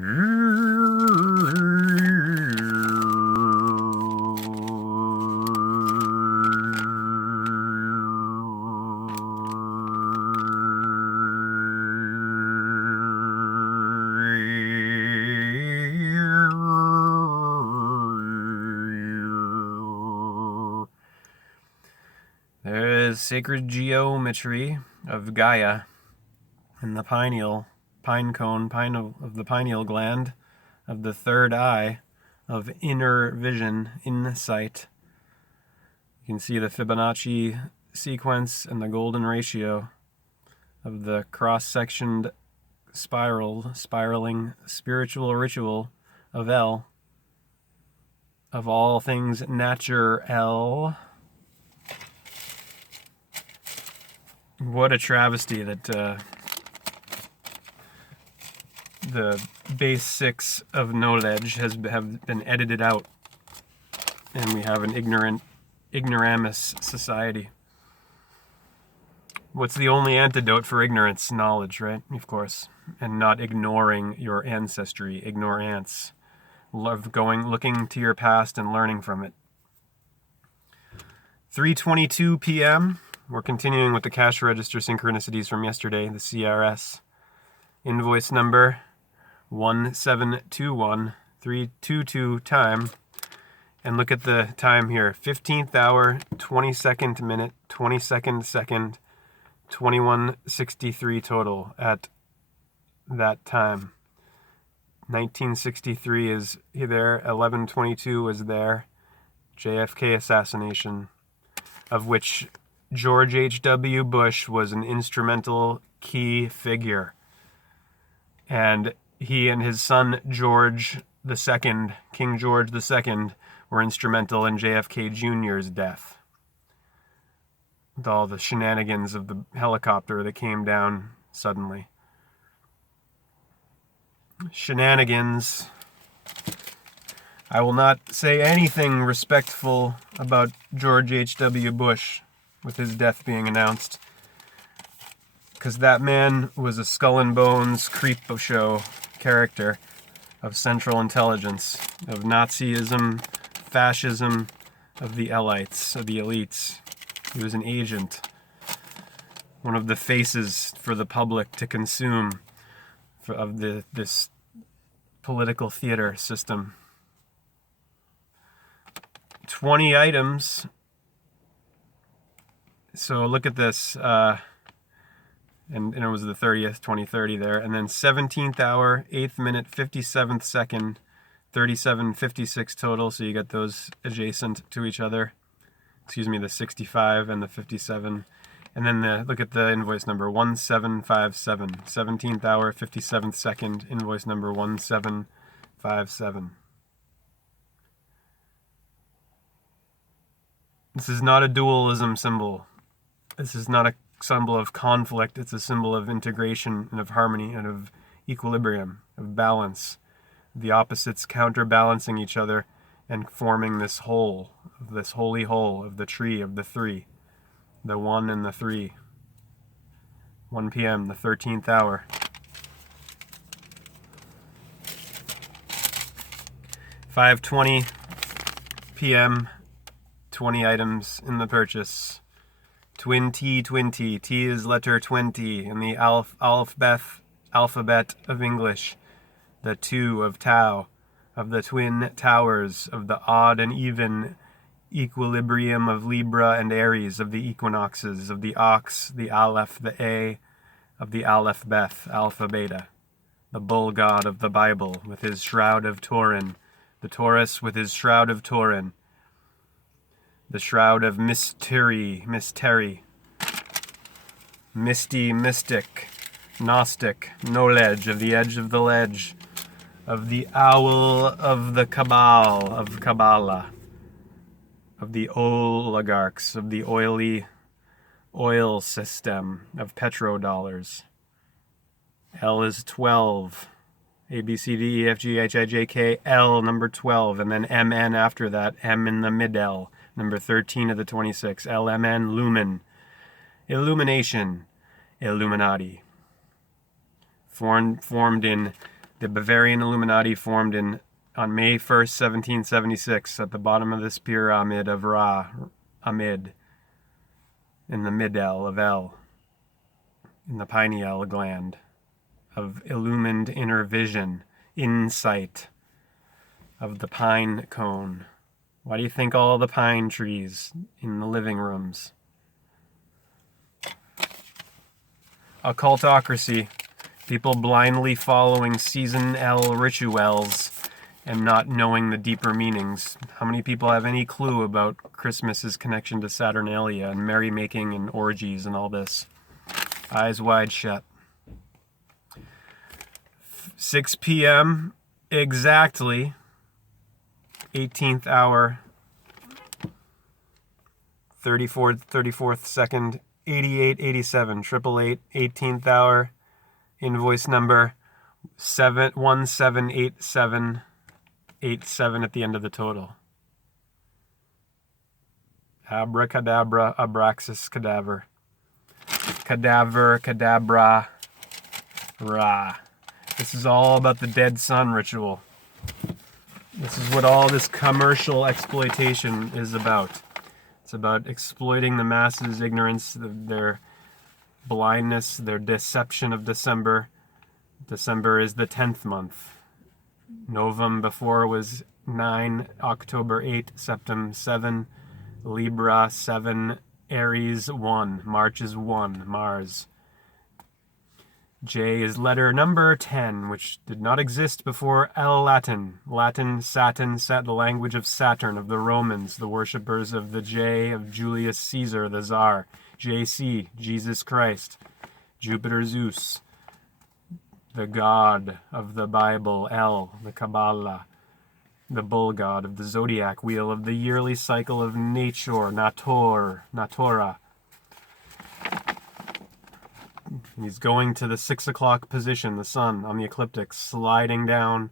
There is sacred geometry of Gaia in the pineal, pine cone, of the pineal gland, of the third eye, of inner vision, insight. You can see the Fibonacci sequence and the golden ratio of the cross-sectioned spiraling spiritual ritual of L, of all things natural. What a travesty that the basics of knowledge have been edited out, and we have an ignoramus society. What's the only antidote for ignorance? Knowledge, right? Of course. And not ignoring your ancestry, ignorance. Looking to your past and learning from it. 3:22 p.m. We're continuing with the cash register synchronicities from yesterday, the CRS. Invoice number 1721322 time. And look at the time here. 15th hour, 22nd minute, 22nd second, 2163 total at that time. 1963 is there, 1122 was there. JFK assassination, of which George H.W. Bush was an instrumental key figure. And he and his son George II, King George II, were instrumental in JFK Jr.'s death. With all the shenanigans of the helicopter that came down suddenly. Shenanigans. I will not say anything respectful about George H.W. Bush with his death being announced, because that man was a skull and bones creep show character of Central Intelligence, of Nazism, fascism, of the elites, of the elites. He was an agent, one of the faces for the public to consume of this political theater system. 20 items. So look at this, and it was the 30th, 2030 there, and then 17th hour, 8th minute, 57th second, 37:56 total, so you get those adjacent to each other. Excuse me, the 65 and the 57. And then look at the invoice number 1757, 17th hour, 57th second, invoice number 1757. This is not a dualism symbol. This is not a symbol of conflict. It's a symbol of integration and of harmony and of equilibrium, of balance. The opposites counterbalancing each other and forming this whole, this holy whole of the tree of the three, the one and the three. 1 p.m., the 13th hour. 5:20 p.m., 20 items in the purchase. Twin T, T is letter 20 in the alphabet of English. The 2 of Tau, of the twin towers, of the odd and even equilibrium of Libra and Aries, of the equinoxes, of the ox, the aleph, the A, of the aleph beth, alpha beta. The bull god of the Bible with his shroud of Turin, the Taurus with his shroud of Turin. The shroud of mystery, misty, mystic, gnostic, knowledge, of the edge of the ledge, of the owl of the cabal, of Kabbalah, of the oligarchs, of the oily oil system, of petrodollars. L is 12. A, B, C, D, E, F, G, H, I, J, K, L, number 12, and then M, N after that, M in the mid-L. Number 13 of the 26, LMN, lumen, illumination, Illuminati. Formed in The Bavarian Illuminati formed on May 1st, 1776, at the bottom of this pyramid of Ra, Amid, in the middle of El, in the pineal gland, of illumined inner vision, insight, of the pine cone. Why do you think all the pine trees in the living rooms? Occultocracy. People blindly following season L rituals and not knowing the deeper meanings. How many people have any clue about Christmas's connection to Saturnalia and merrymaking and orgies and all this? Eyes wide shut. 6 p.m. exactly. 18th hour. 34th second. 8887. 888. 18th hour. Invoice number 178787 at the end of the total. Abracadabra, abraxas, cadaver. Cadaver, cadabra, ra. This is all about the dead sun ritual. This is what all this commercial exploitation is about. It's about exploiting the masses' ignorance, their blindness, their deception of December. December is the 10th month. Novum before was 9, October 8, Septem 7, Libra 7, Aries 1, March is 1, Mars. J is letter number 10, which did not exist before Latin. Latin, Saturn, the language of Saturn, of the Romans, the worshippers of the J, of Julius Caesar, the Tsar. JC, Jesus Christ. Jupiter, Zeus, the God of the Bible. L, the Kabbalah, the bull god of the zodiac wheel, of the yearly cycle of nature, Natura. He's going to the 6 o'clock position, the sun on the ecliptic, sliding down.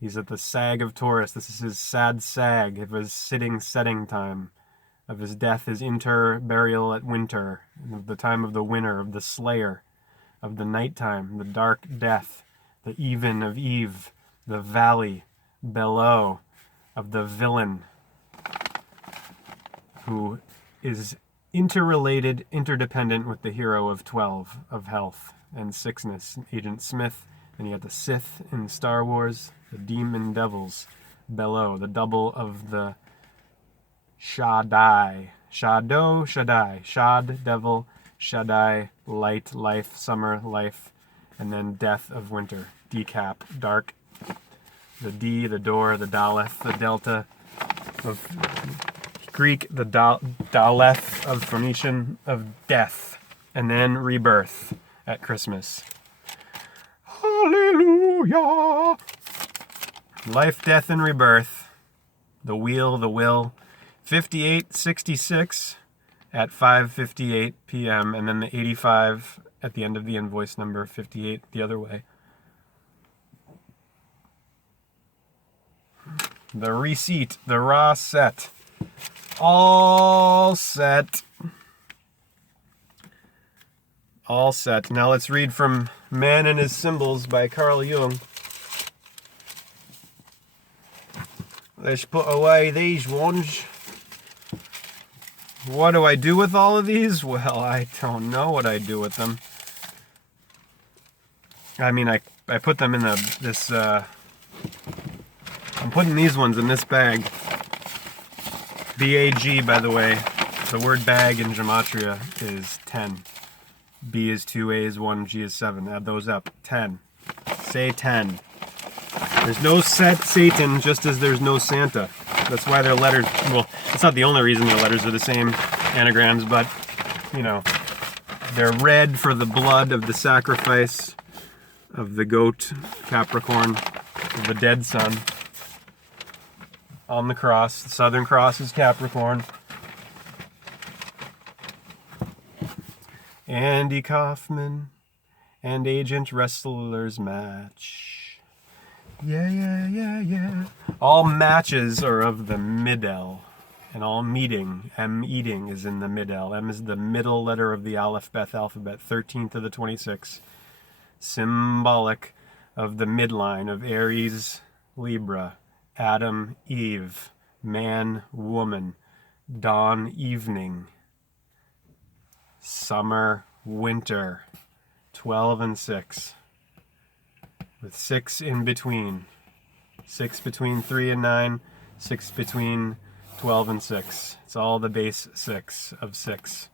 He's at the sag of Taurus. This is his sad sag of his setting time. Of his death, his burial at winter, of the time of the winter, of the slayer, of the nighttime, the dark death, the even of Eve, the valley below, of the villain, who is interrelated, interdependent with the hero of 12, of health and sickness, Agent Smith. And you got the Sith in Star Wars, the demon devils below, the double of the Shaddai, Shad, devil, Shaddai, light, life, summer, life, and then death of winter, decap, dark, the D, the door, the Daleth, the delta of Greek, the Daleth of Phoenician, of death, and then rebirth at Christmas. Hallelujah! Life, death, and rebirth, the wheel, the will, 5866 at 5:58 p.m. and then the 85 at the end of the invoice number, 58 the other way. The receipt, the raw set, all set. All set. Now let's read from Man and His Symbols by Carl Jung. Let's put away these ones. What do I do with all of these? Well, I don't know what I do with them. I mean, I put them in I'm putting these ones in this bag. B-A-G, by the way. The word bag in gematria is 10. B is 2, A is 1, G is 7. Add those up. 10. Say 10. There's no Satan, just as there's no Santa. That's why their letters, well, it's not the only reason their letters are the same anagrams, but, you know, they're red for the blood of the sacrifice of the goat, Capricorn, of the dead sun. On the cross, the Southern Cross is Capricorn. Andy Kaufman and Agent Wrestler's match. Yeah. All matches are of the middle, and all meeting, eating is in the middle. M is the middle letter of the Aleph-Bet alphabet, 13th of the 26. Symbolic of the midline of Aries, Libra, Adam, Eve, man, woman, dawn, evening, summer, winter, 12 and 6, with 6 in between. 6 between 3 and 9, 6 between 12 and 6. It's all the base 6 of 6.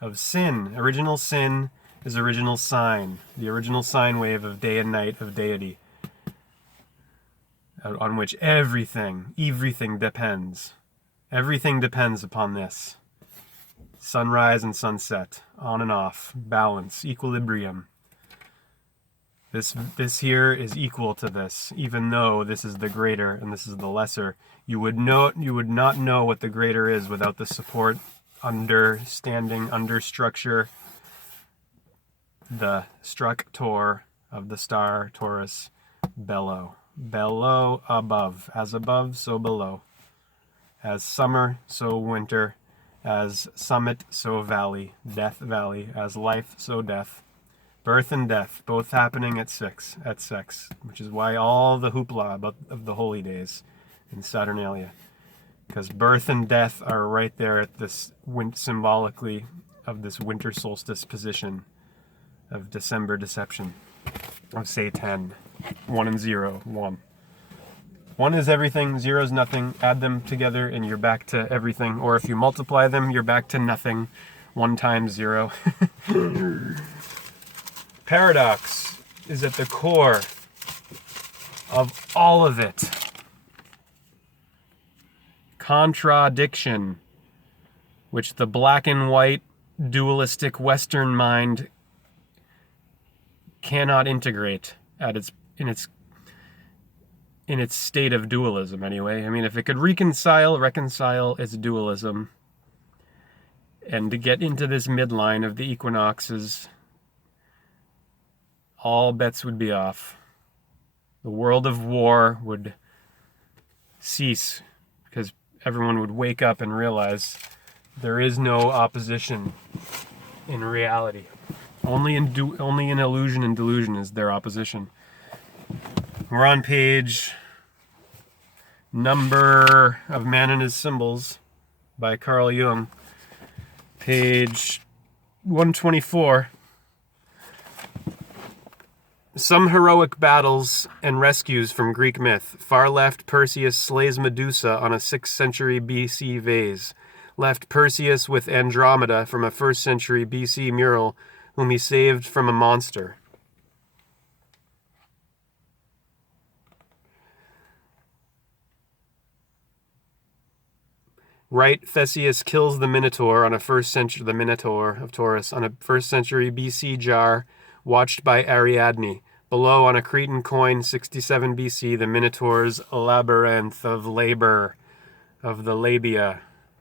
Of sin. Original sin is original sine. The original sine wave of day and night of deity. On which everything depends. Everything depends upon this. Sunrise and sunset. On and off. Balance. Equilibrium. This here is equal to this, even though this is the greater and this is the lesser. You would not know what the greater is without the support, understanding, understructure, the structor of the star Taurus, bellow. Bellow above. As above, so below. As summer, so winter. As summit, so valley. Death, valley. As life, so death. Birth and death, both happening at sex, which is why all the hoopla of the holy days in Saturnalia. Because birth and death are right there at this, symbolically, of this winter solstice position of December deception, of say 10. 1 and 0, 1. 1 is everything, 0 is nothing. Add them together and you're back to everything. Or if you multiply them, you're back to nothing. 1 times 0. Paradox is at the core of all of it. Contradiction, which the black and white dualistic Western mind cannot integrate in its state of dualism anyway. I mean, if it could reconcile its dualism and to get into this midline of the equinoxes, all bets would be off. The world of war would cease because everyone would wake up and realize there is no opposition in reality. Only in illusion and delusion is there opposition. We're on page Number of Man and His Symbols by Carl Jung. Page 124. Some heroic battles and rescues from Greek myth. Far left, Perseus slays Medusa on a 6th century BC vase. Left, Perseus with Andromeda from a 1st century BC mural, whom he saved from a monster. Right, Theseus kills the Minotaur on a 1st century, the Minotaur of Taurus, on a 1st century BC jar, watched by Ariadne. Below, on a Cretan coin, 67 BC, the Minotaur's labyrinth of labor, of the labia,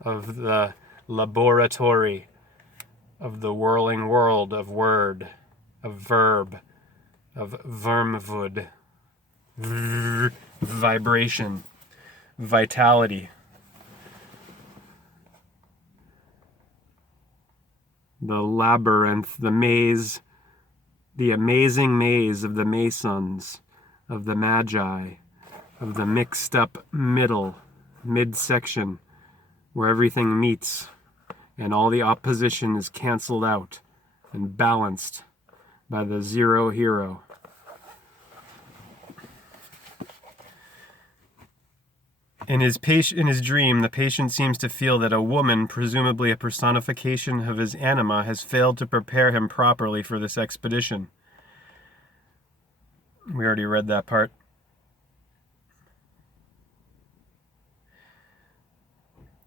of the laboratory, of the whirling world of word, of verb, of vermwood, vibration, vitality. The labyrinth, the maze, the amazing maze of the Masons, of the Magi, of the mixed up midsection, where everything meets and all the opposition is canceled out and balanced by the zero hero. In his dream, the patient seems to feel that a woman, presumably a personification of his anima, has failed to prepare him properly for this expedition. We already read that part.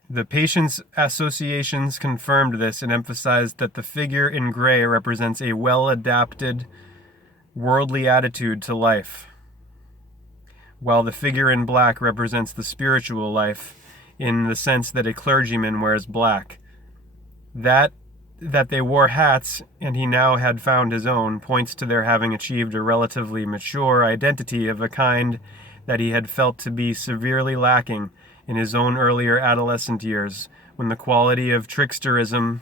The patient's associations confirmed this and emphasized that the figure in gray represents a well-adapted, worldly attitude to life, while the figure in black represents the spiritual life in the sense that a clergyman wears black. That they wore hats and he now had found his own points to their having achieved a relatively mature identity of a kind that he had felt to be severely lacking in his own earlier adolescent years, when the quality of tricksterism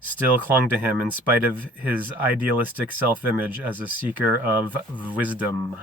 still clung to him in spite of his idealistic self-image as a seeker of wisdom.